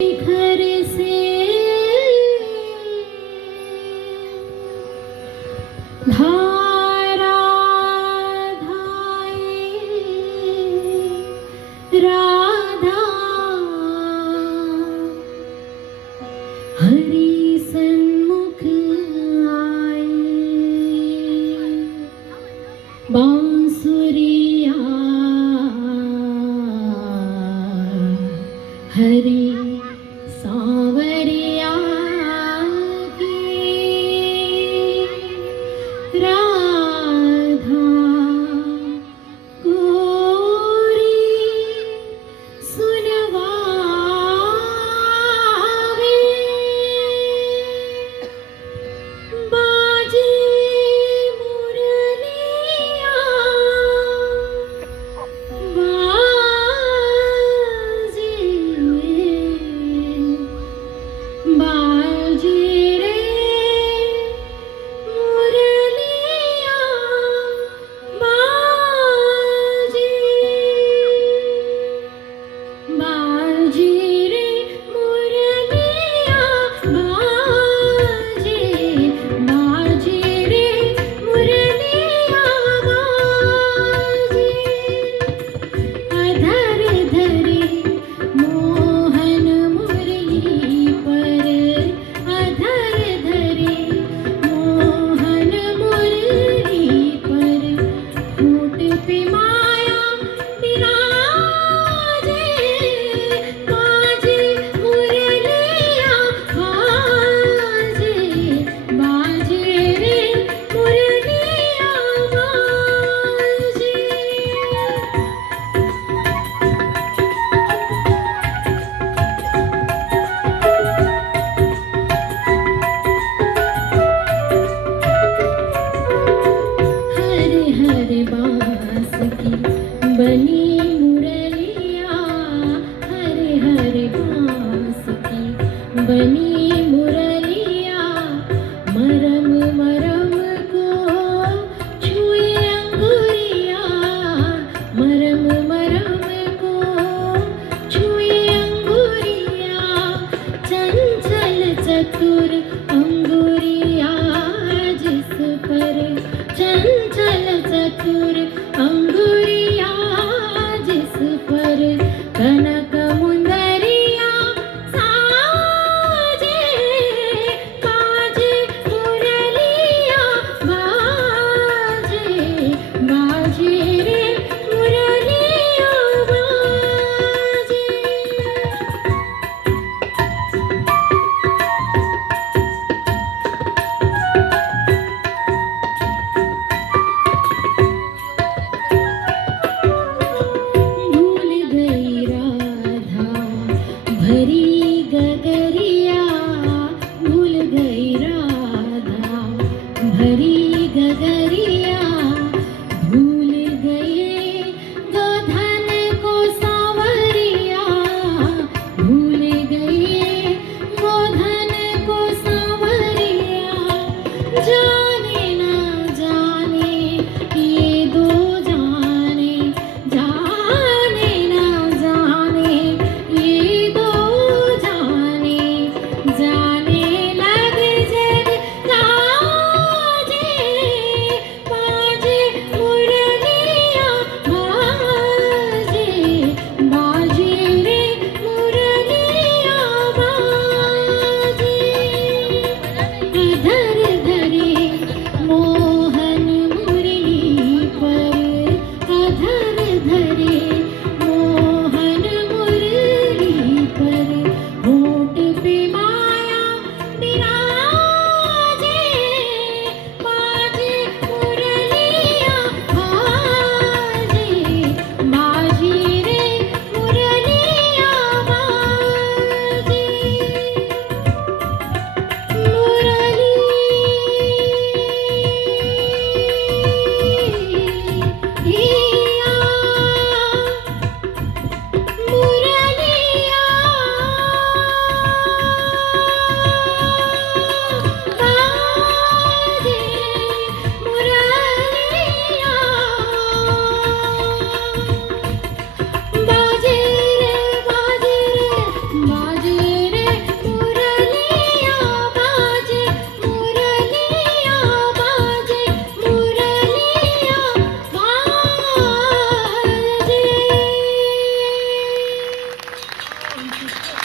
घर से धारा धाए राधा हरि सन्मुख आए बांसुरिया हरि सांवरिया की राधा गोरी सुनवावे बाजे मुरलिया बाजे रे मुरलिया बाजे बाजे रे मुरलिया बाजे बाजे रे मुरलिया बाजे अधर धरे मोहन मुरली पर अधर धरे मोहन मुरली पर होठ पे माया विराजे बाजे मुरलिया बाजे बाजे रे मुरलिया बाजे हरे हरे बांस की बनी मुरलिया हरे हरे बांस की बनी मुरलिया मरम मरम को छुए अंगुरिया मरम मरम को छुए अंगुरिया चंचल चतुर अंगुरिया जिस पर चंचल चतुर अंगुरिया जिस पर कनक मुंदरिया साजे बाजे मुरलिया बाजे बाजे रे मुरलिया बाजे भूल गई राधा भरी गगरिया भूल गई राधा भरी गगरिया भूल गए गोधन को सांवरिया भूल गए गोधन को सांवरिया जाने ना जाने ये दो जाने जाने ना जाने ये दो थँक्यू